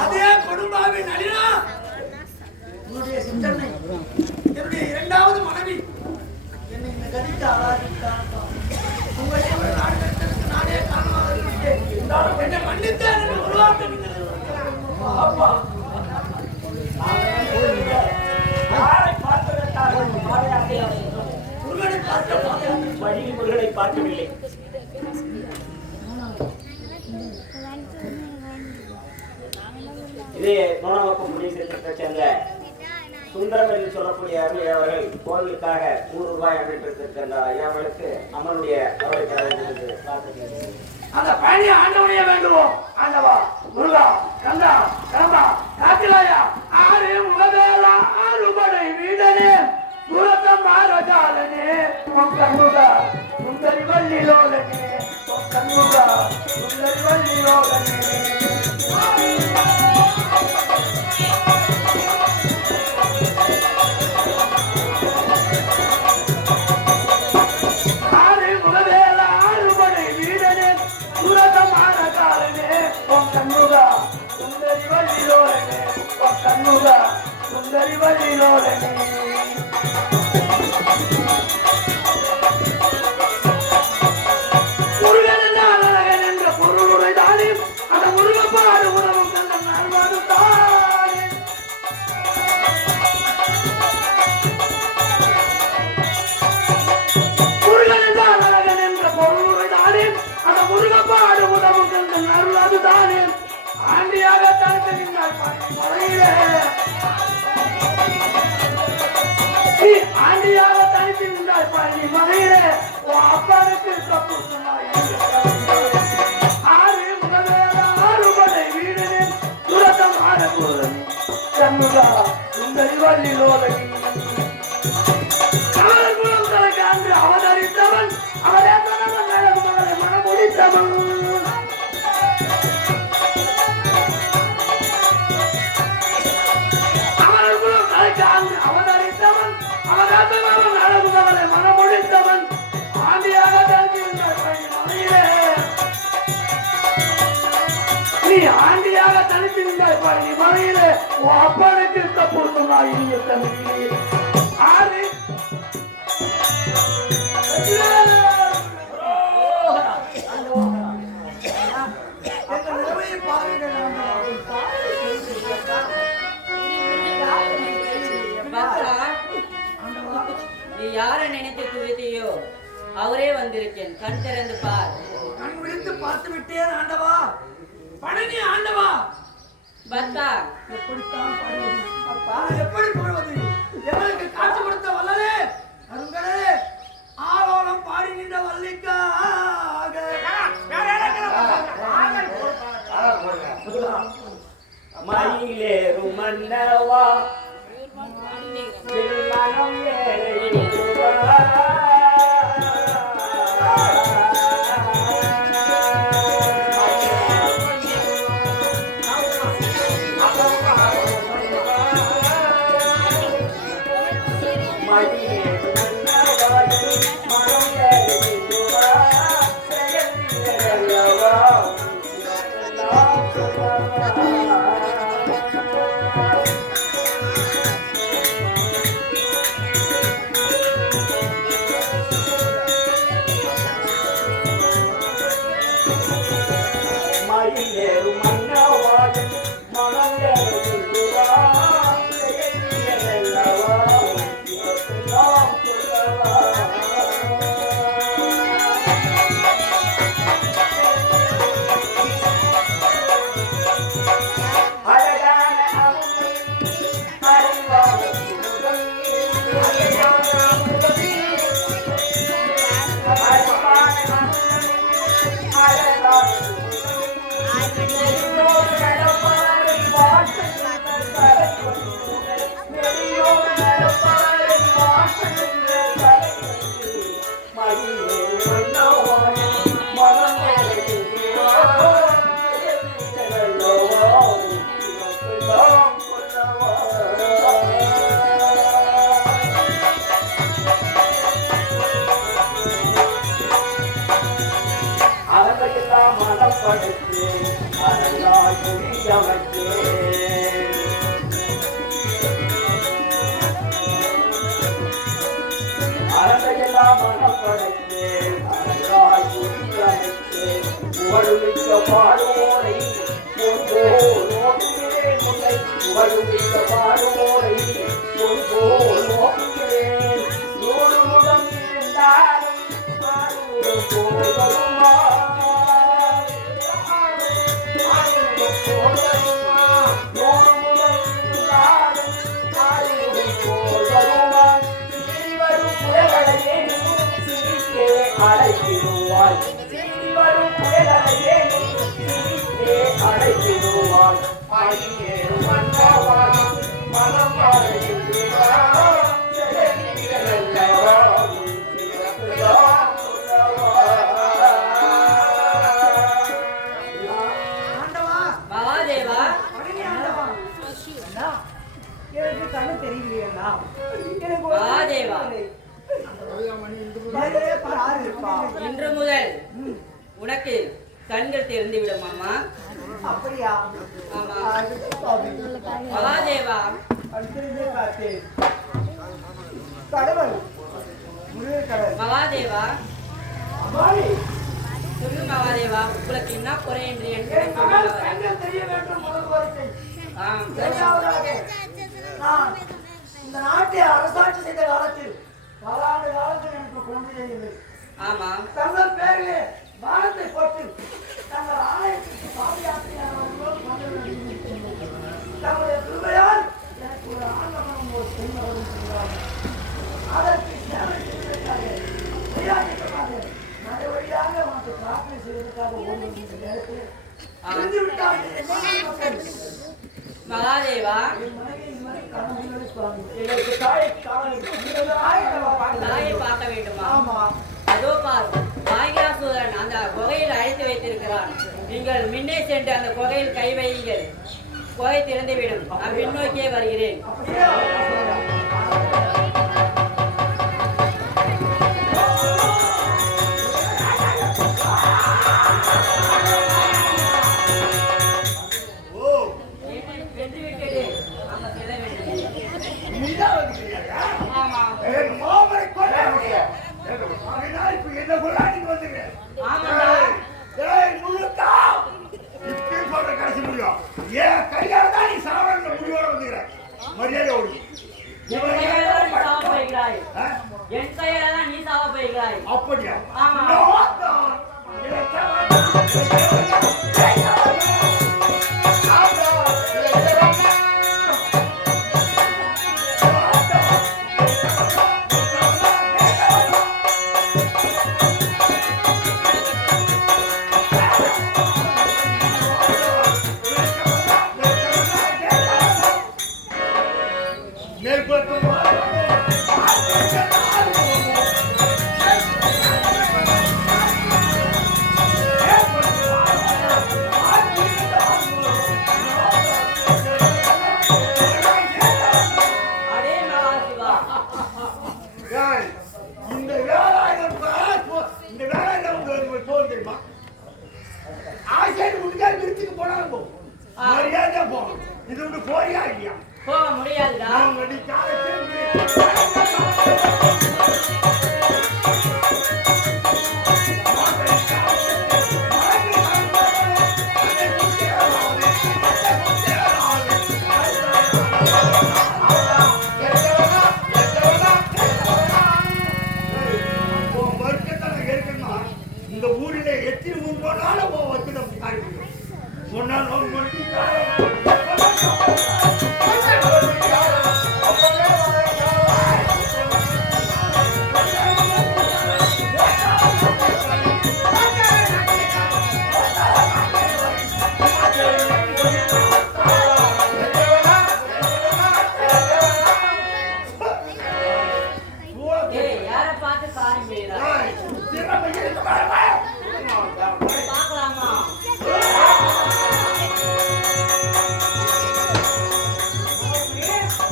அதே கொடும்பாவின் அழினா உன்னுடைய சிந்தனை என்னுடைய இரண்டாவது மனைவி என்னை இந்த கதிக்கு ஆளாதித்தான். உங்களை ஒரு நாடகத்திற்கு நானே காரணமாக இருக்கிறேன். என்னை மன்னித்தேன் என்று உருவாக்க முருகனை பார்க்கவில்லை. இதே நோனவக்கம் புண்ணியத்தை சேர்ந்த சுந்தரம் என்று சொல்லக்கூடிய அவர்கள் கோவிலுக்காக 100 ரூபாய் அமைப்பிருக்கின்றார். ஐயாவளுக்கு அம்மனுடைய அந்த பழனி ஆண்டவனையே வேண்டுவோம். ஆண்டவா முருகா கந்தா கம்பா காத்திலாயா ஆறு முகவேலா ஆறுபடை வீடனே முரத்தம் மாரஜாலனே கண்ணுகா சுந்தரி வள்ளிலோலனே கண்ணுகா சுந்தரி வள்ளிலோலனே சுந்தரி வள்ளிலோலனே முருகன் என்றால் அழகன் என்ற பொருளுரை தானே அந்த முருகப்பாடு உறவும் தந்த நல்வாடு தானே. முருகன் என்றால் அழகன் என்ற பொருளுரை தானே அந்த முருகப்பாடு உறவும் தந்த நல்வாடு தானே. ஆண்டியாக தடுத்து நின்றால் மலையிலே ஆண்டியாக தனித்து நின்றால் பழனி மலையிலே அப்பனுக்கு தப்பு ஆறு முதல்வேல ஆறுபடை வீடனே துரத்தம் ஆடக்கூடனே கண்ணுகா சுந்தரி வள்ளிலோலனே காலகுலம் தலைக்கு அன்று அவதரித்தவன் அவரே தனவன் அழகு மகளை மனமுடித்தவன் அவதரித்தவன் அவராதவன் அழகு மகளை மனமுடித்தவன் ஆண்டியாக மலையிலே நீ ஆண்டியாக தனித்து நின்றாய் பழனி மலையிலே அப்பனுக்கு தப்புமாய் தமிழிலே ஆறு நீ யாரை நினைத்து துதித்தியோ அவரே வந்திருக்கேன். கண் திறந்து பார். கண் விழித்து பார்த்து விட்டேன் ஆண்டவா. பழனி ஆண்டவா. பக்தா, எப்படித்தான் பாடுவது அப்பா, எப்படி பாடுவது? எங்களுக்கு காட்சி கொடுத்த வல்லலே அருங்கலே ஆலோலம் பாடி நின்ற வள்ளிக்காக மயிலேறு மன்னவா மனம் பாடுவோரை பாடுவோரை நோக்குகிறேன். நூறு முகம் இருந்தாலும் போதருமா அழைத்திடுவாய் வரும் புயலையே அழைத்திடுவாய் மனம் மகாதேவா, எனக்கு கண்ணு தெரியலையா? மகாதேவா, இன்று முதல் உனக்கு கண்கள் தெரிந்துவிடும் அம்மா. அப்படியா? ஆமா மகாதேவா. கடவுள் மகாதேவா, சொல்லு மகாதேவா, உங்களுக்கு என்ன குறை என்று எனக்கு தெரிய வேண்டும். ஆம். இந்த நாட்டை அரசாட்சி செய்த காலத்தில் பலாண்டு காலத்தில் எனக்கு குழந்தை இல்லை. ஆமா, தங்கள் பேரிலே வானத்தை போட்டு தங்கள் ஆலயத்திற்கு பாதுகாப்பியாளர்களோடு தங்களுடைய கிருபையால் எனக்கு ஒரு ஆண்டவனும் ஒரு பெண்மகனும் செய்கிறார்கள். அதற்கு சேவை செய்வதற்காக விளையாட்டுக்காக மழை வழியாக உனக்கு பிரார்த்தனை செய்வதற்காக ஓடி வந்த நேரத்தில் இருந்து விட்டார்கள். மகாதேவா, தாயை பார்க்க வேண்டுமா? அதோ பார், பாகிராசூரன் அந்த குகையில் அழைத்து வைத்திருக்கிறான். நீங்கள் முன்னே சென்று அந்த குகையில் கை வையுங்கள். குகை திறந்துவிடும். நான் பின்னோக்கியே வருகிறேன். மரியாதை ஓடி என் கையால தான் நீ சாவ போய்கிறாய். அப்படியா? ஆமா. போக முடியாதுடா. இந்த ஊரிலே எத்தனை ஊர் போனாலும் வந்து நம்ம யாரை பார்த்து சாரி செய்யறாய்? பார்க்கலாமா?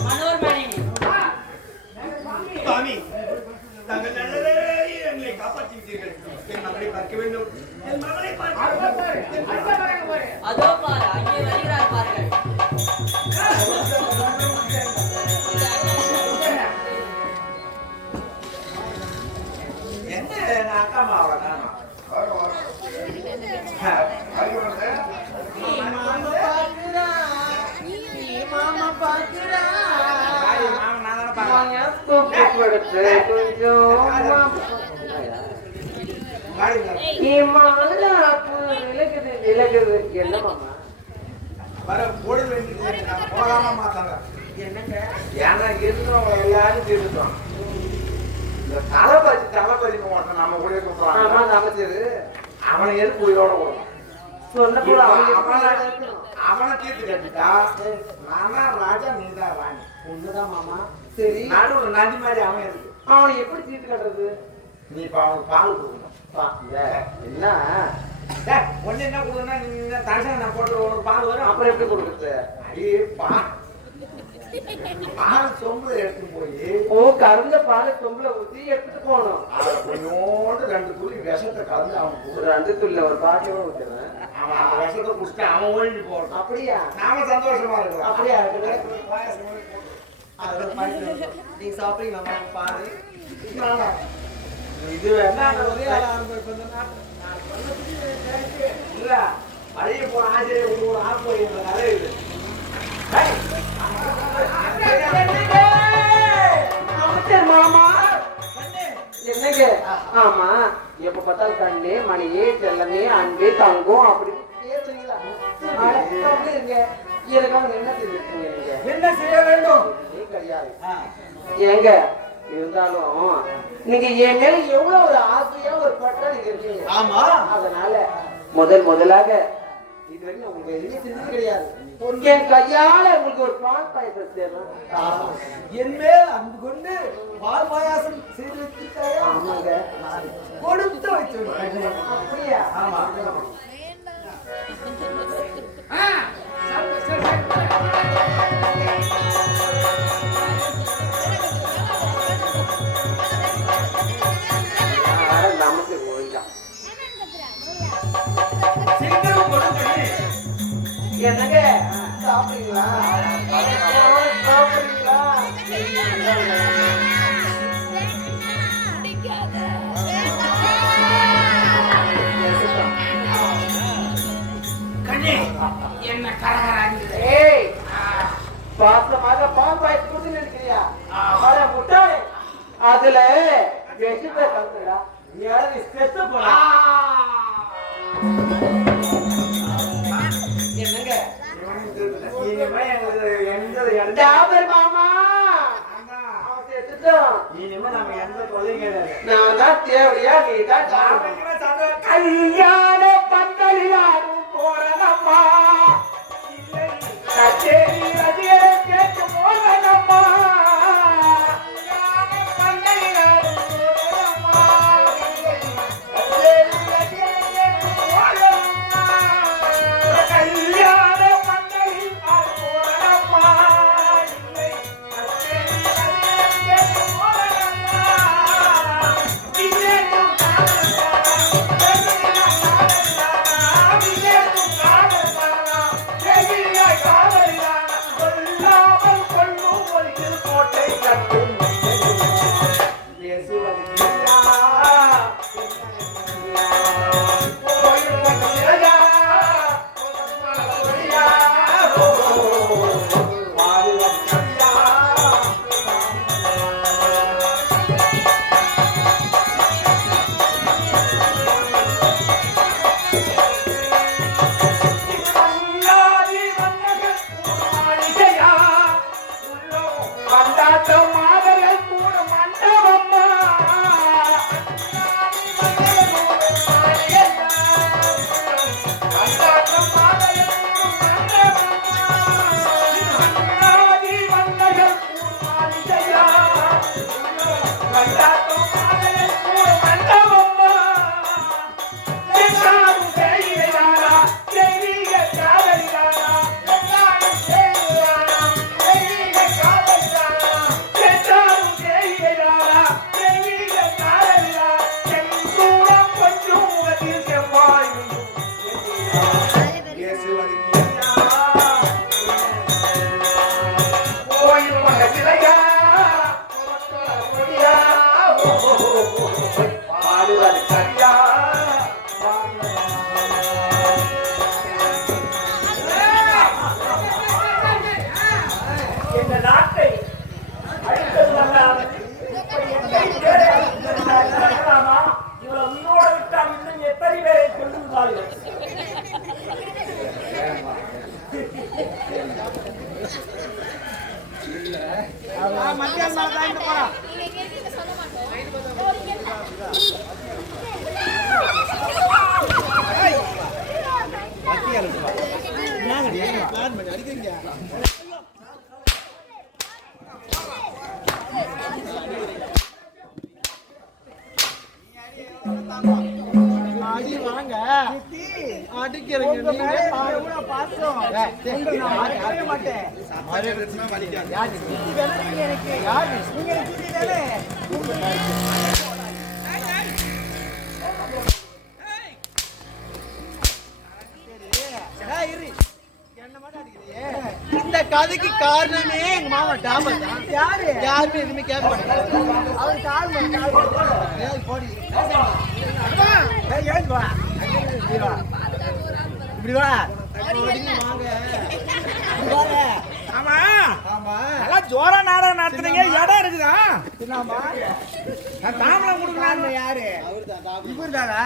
மனோர்மணி சுவாமி, தாங்கள் நல்லதே எங்களை காப்பாற்றிவிட்டீர்கள். என் மகளை பார்க்க வேண்டும். என் மகளை அதோ பாரு, அங்கே வருகிறார் பாருங்கள். என்ன அக்கா மாவளா போகாம மாத்தாங்க. ஏன்னா இருக்கிறவங்க எல்லாரும் தீர்த்துட்டோம். இந்த தளபதி மாவட்டம் நம்ம கூட சொல்றான் அமைச்சரு அவனை எதுக்கு உயிரோட விடணும். அவனை தீர்த்து கட்டிட்டா நானா ராஜா நீதான் ராணி. ஒண்ணுதான் மாமா. சரி, நடுவுல நந்தி மாதிரி அவன் இருக்கு. அவனை எப்படி தீர்த்து கட்டுறது? நீ இப்ப அவனுக்கு பால் கொடுக்கணும். என்ன ஒண்ணு என்ன கொடுக்கணும்னா நீ தரிசனம் நான் போட்டு உனக்கு பால் வரும். அப்புறம் எப்படி கொடுக்குறது? ஐயே பால் சொம்பு எடுத்து போய் கறந்த பாலை சொம்புல ஊத்தி எடுத்துட்டு போகணும். அதை கொஞ்சோண்டு 2 துளி விஷத்தை கலந்து அவனுக்கு 2 துள்ள ஒரு பாட்டியோட ஊத்துறேன். அவன் அந்த விஷத்தை குடிச்சிட்டு அவன் ஓடிட்டு போறான். அப்படியா? நாம சந்தோஷமா இருக்கிறோம். அப்படியா? நீங்க சாப்பிடுறீங்களா பாரு? இது இல்ல பழைய போன ஆசிரியர் ஒரு ஆப்போய் கதை இது. மாமா என்னங்க? ஆமா, எப்ப பார்த்தாலும் கண்ணு மணியே செல்லமே அன்பே தங்கம் அப்படி பேசுறீங்களா? எனக்காக என்ன தெரிஞ்சுக்கீங்க? நீங்க என்ன செய்ய வேண்டும்? கிடையாது ஏங்க, இருந்தாலும் நீங்க என் மேல எவ்வளவு ஒரு ஆசையா ஒரு பட்டா நீங்க இருக்கீங்க. ஆமா, அதனால முதலாக இதுவரைக்கும் உங்களுக்கு எதுவுமே செஞ்சது கிடையாது. என் கையால உங்களுக்கு ஒரு பால் பாயசம் செய்யணும். என் மேல் அன்பு கொண்டு பால் பாயாசம் செய்து வச்சிருக்காயா? ஆமாங்க, கொடுத்து வச்சிருக்கேன். அப்படியா? ஆமா. நமக்கு ஒழுங்கா என்னங்க சாப்பிடுறீங்களா? சாப்பிடுறீங்களா? கண்ணே என்ன கரகராங்க. ஏய், பாசமாக பால் பாயசம் கொடுத்து நினைக்கிறியா? முட்டாளே, அதுல எசுப்பே கலந்துடா. நீ யாராவது செத்து போடா. என்னங்க இனிமே எங்களுக்கு எந்த இடம் டாபர் மாமா அவன் செத்துட்டான். இனிமே நம்ம எந்த தொல்லையும் கிடையாது. நான் தான் தேவையா நீதான் கல்யாண பந்தலிலாரும் போறதம்மா கச்சேரி ரஜியை கேட்டு போறதம்மா பந்தலிலாரும் போறதம்மா கச்சேரி ரஜியை கேட்டு போறதம்மா கல்யாண பந்தலில் போறதம்மா இந்த கதைக்கு காரணமே எங்க மாமா டாபர் தான். யாருமே எதுவுமே கேட்க மாட்டாங்க. அவரு கால் போடி இப்படி வா. ஆமா ஆமா நல்லா ஜோரா நாடகம் நடத்துறீங்க. இடம் இருக்குதா? நான் தாமரம் கொடுக்கணும். யாரு? இவர் தானா?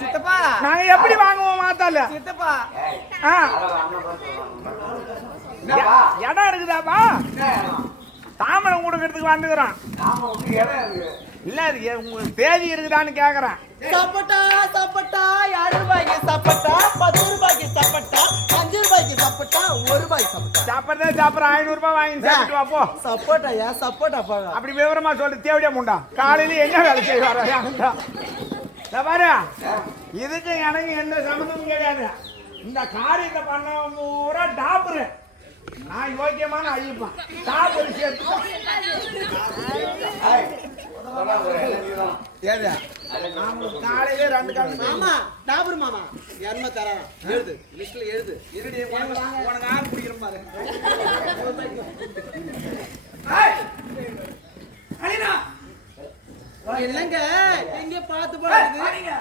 சித்தப்பா நாங்க எப்படி வாங்குவோம் மாத்தால? சித்தப்பா இடம் இருக்குதாப்பா? தாமரம் கொடுக்கறதுக்கு வந்துக்கிறோம். இல்ல உங்களுக்கு தேதி இருக்குதான்னு கேக்குறேன். சப்பட்டா சப்பட்டா 2 ரூபாய்க்கு சப்பட்டா, 10 ரூபாய்க்கு சப்பட்டா, 5 ரூபாய்க்கு சப்பட்டா, 1 ரூபாய்க்கு சப்பட்டா. சாப்பிட்றேன் 500 ரூபாய் வாங்கி சாப்பிட்டு வாப்போ. சப்போட்டாயா சப்போட்டா போங்க. அப்படி விவரமா சொல்லு. தேவையா முண்டா காலையில என்ன வேலை செய்வாரா? பாரு இதுக்கு எனக்கு எந்த சம்மந்தமும் கிடையாது. இந்த காரியத்தை பண்ண பூரா டாப்புரு. நான் யோக்கியமான ஐயப்பா டாப்புரு சேர்த்து காலையில 2 கால் மாமா டாபர் மாமா என்ன தரேன் எழுது லிஸ்ட்ல எழுது. இருடி உனக்கு ஆள் பிடிக்கிற பாரு. இல்லங்க எங்க பாத்து பாருங்க.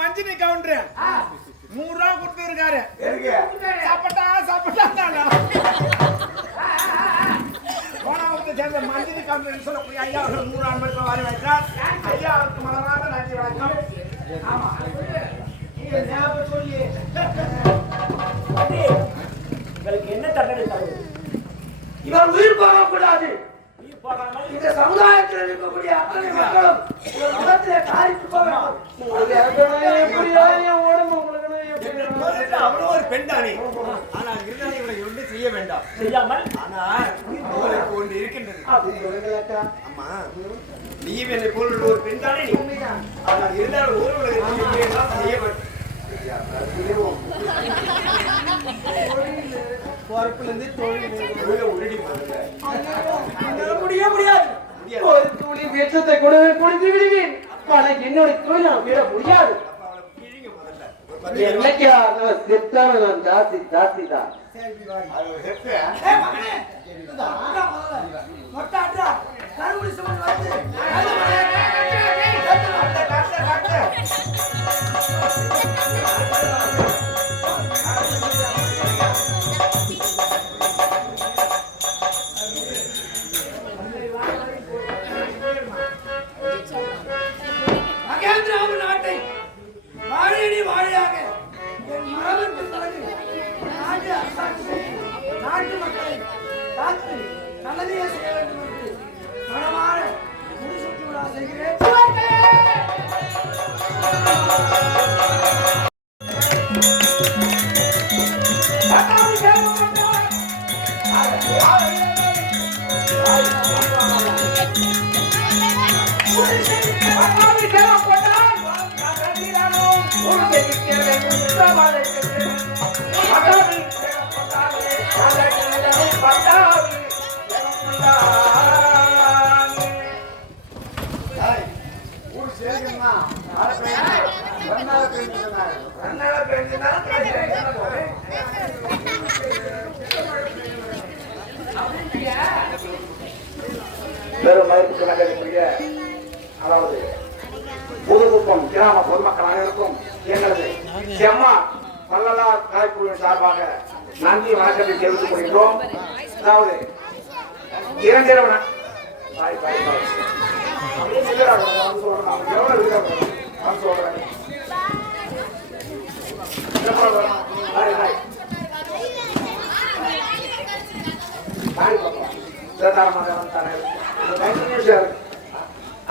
மஞ்சினி கவுண்டர் 100 ரூபா கொடுத்து இருக்காரு. சாப்பிட்டா சாப்பிட வணக்கம் என்று சொல்லக்கூடிய ஐயா அவர்கள் 100 ஆண்டுகளுக்கு வாரி வைத்தார். ஐயா அவருக்கு மனமார்ந்த நன்றி வணக்கம். ஆமா நீங்க ஞாபகம் சொல்லி உங்களுக்கு என்ன தண்டனை தருவது? இவர் உயிர் போகக்கூடாது. இந்த சமுதாயத்தில் இருக்கக்கூடிய அத்தனை மக்களும் ஒரு முகத்திலே காரிட்டு போக வேண்டும். அவ்வளோ ஒரு பெண் தானே, ஆனால் இருந்தாலும் இவரை ஒன்று செய்ய வேண்டாம். செய்யாமல் ஆனால் உங்களுக்கு ஒன்று இருக்கின்றது. அம்மா நீ என்னை போல் ஒரு பெண் தானே நீ, ஆனால் இருந்தாலும் ஒரு உலகத்தில் செய்ய வேண்டும். பொறுப்புலேருந்து முடியாது. ஒரு துளி விஷத்தை கொடுத்து விடுவேன். ஆனால் என்னுடைய தொழில் நான் விட முடியாது. என்னைக்கா சித்தானதான் ஜாஸ்தி ஜாஸ்தி தான். மகேந்திராபுர நாட்டை வாழையடி வாழையாக என் மரபிற்கு தரகு நாட்டு அரசாட்சி நாட்டு மக்களை காத்து நல்லதையே செய்ய வேண்டும் என்று மனமாற முடிசூட்டி விழா செய்கிறேன். பெரும் மதிப்புக்கு நகரக்கூடிய அதாவது புதுக்குப்பம் கிராம பொதுமக்கள் அனைவருக்கும் எங்களது செம்மா வள்ளலார் கலைக்குழுவின் சார்பாக நன்றி வணக்கத்தை தெரிவித்துக் கொள்கிறோம். அதாவது இரண்டிரவு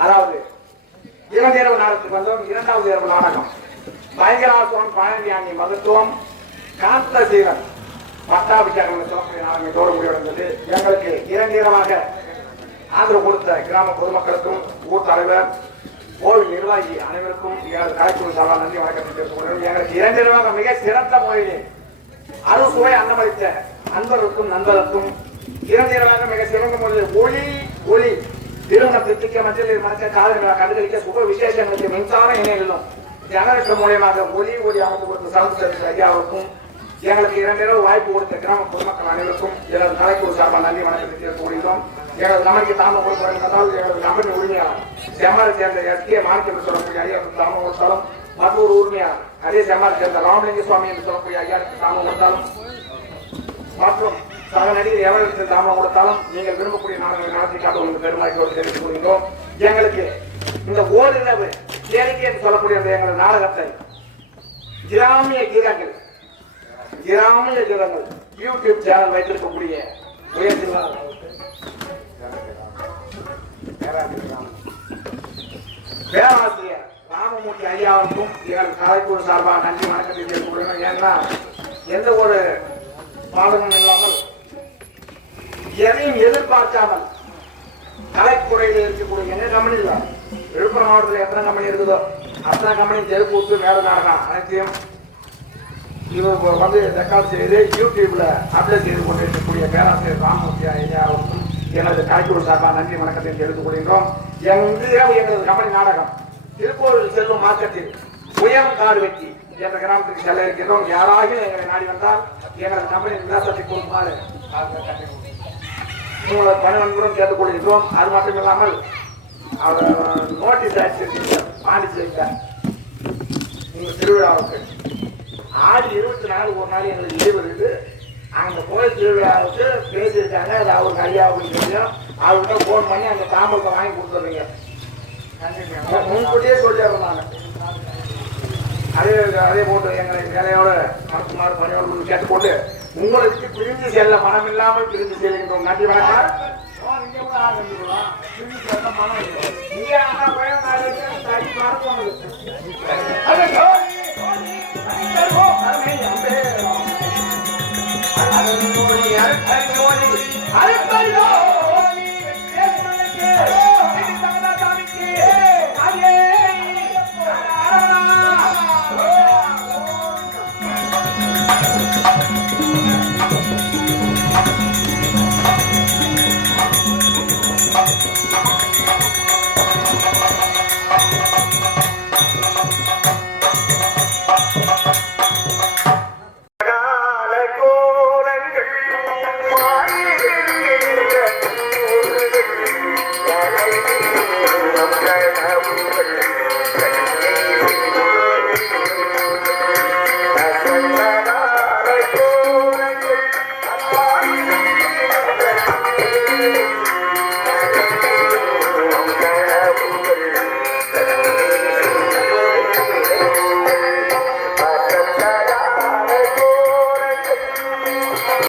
அதாவது இரண்டிரவு நாடகத்துக்கு வந்தோம். இரண்டாவது இரவு நாடகம் பயங்கராசுவன் பழனியாண்டி மகத்துவம் காந்தசீரன் பட்டாபிஷேகம் சொல்லக்கூடிய நாடகத்தோடு முடிவடைந்தது. எங்களுக்கு இரண்டிரமாக ஆதரவு கொடுத்த கிராம பொதுமக்களுக்கும் ஊர் தலைவர் கோவில் நிர்வாகி அனைவருக்கும் எங்களது கலைக்குழு சார்பாக நன்றி வணக்கத்தை தெரிவித்துக் கொள்கிறோம். எங்களுக்கு இரண்டிரமாக மிக சிறந்த முறையிலே அறுசுவை அன்னமளித்த அன்பர்களுக்கும் நண்பர்களுக்கும் இரண்டிரமாக மிக சிறந்த முறையில் ஒளி ஒளி திருமணம் திருத்திக்க மஞ்சள் மனச காதல்களை கண்டுகளிக்க சுப விசேஷங்களுக்கு மின்சார இணையங்களும் ஜனரேட்டர் மூலியமாக ஒளி ஒளி அமைத்து கொடுத்த சவுண்ட் ஐயாவுக்கும் எங்களுக்கு இரண்டிரவு வாய்ப்பு கொடுத்த கிராம பொதுமக்கள் அனைவருக்கும் எனது கலைக்குழு சார்பாக நன்றி வணக்கத்தை தெரிவித்துக் கொள்கிறோம். எங்களது நம்பருக்கு தாமம் கொடுப்பதால் எங்களது நம்பரின் உரிமையாளர் செம்மாரை சேர்ந்த எஸ்கே மாணிக்கம் என்று சொல்லக்கூடிய ஐயாவுக்கு தாமம் கொடுத்தாலும் மற்றொரு உரிமையாளர் அதே செம்மாரை சேர்ந்த ராமலிங்க சுவாமி என்று சொல்லக்கூடிய ஐயாவுக்கு தாமம் கொடுத்தாலும் மற்றும் சக நடிகர் எவருக்கு தாமம் கொடுத்தாலும் நீங்கள் விரும்பக்கூடிய நாடுகளை நடத்தி காட்ட உங்களுக்கு பெருமாய்க்கோடு தெரிவித்துக் கொள்கிறோம். எங்களுக்கு இந்த ஓரிரவு கேளிக்கை என்று சொல்லக்கூடிய எங்களது நாடகத்தை கிராமிய கீதங்கள் யூடியூப் சேனல் வைத்திருக்கக்கூடிய பேராசிரியர் ராமமூர்த்தி ஐயாவுக்கும் எங்கள் கலைக்குழு சார்பாக நன்றி வணக்கத்தை தெரிவித்துக் கொள்கிறோம். ஏன்னா எந்த ஒரு பாடமும் இல்லாமல் எதையும் எதிர்பார்க்காமல் கலைத்துறையில் இருக்கக்கூடிய என்ன கம்பெனி இல்லை, விழுப்புரம் மாவட்டத்தில் எத்தனை கம்பெனி இருக்குதோ அத்தனை கம்பெனி தெருப்பு ஊற்று மேல நாடகம் அனைத்தையும் இவர் வந்து ரெக்கார்ட் செய்து யூடியூப்ல அப்டேட் செய்து கொண்டிருக்கக்கூடிய பேராசிரியர் ராமமூர்த்தி ஐயாவுக்கும் எனது கலைக்குழு சார்பாக நன்றி வணக்கத்தை தெரிவித்துக் கொள்கின்றோம். எங்களது கம்பெனி நாடகம் திருப்பூரில் செல்லும் மார்க்கெட்டில் உயரம் காடு வெட்டி என்ற கிராமத்துக்கு செல்ல இருக்கின்றோம். யாராவது எங்களை நாடி வந்தால் எங்களது கம்பெனி விலாசத்தை கொடுக்குமாறு உங்களை பணிவன்புடன் கேட்டுக் கொள்கின்றோம். அது மட்டும் இல்லாமல் அவர் நோட்டீஸ் அடிச்சிருக்கீங்க பாண்டிச்சேரியில் உங்கள் திருவிழாவுக்கு ஆடி 24 ஒரு நாள் எங்களுக்கு லீவு இருக்குது. அந்த கோயில் திருவிழாவுக்கு பேசியிருக்காங்க. அது அவருக்கு ஐயா அப்படின்னு தெரியும். அவர்கிட்ட ஃபோன் பண்ணி அந்த தாம்பூலத்தை வாங்கி கொடுத்துறீங்க. முன்கூட்டியே சொல்லிடுறோம் நாங்கள். அதே போட்டு எங்களை வேலையோட மனசுமாறு பணியோடு கேட்டு போட்டு உங்களுக்கு பிரிந்து செல்ல மனம் இல்லாமல் பிரிந்து செல்கின்றோம். நன்றி வணக்கம்.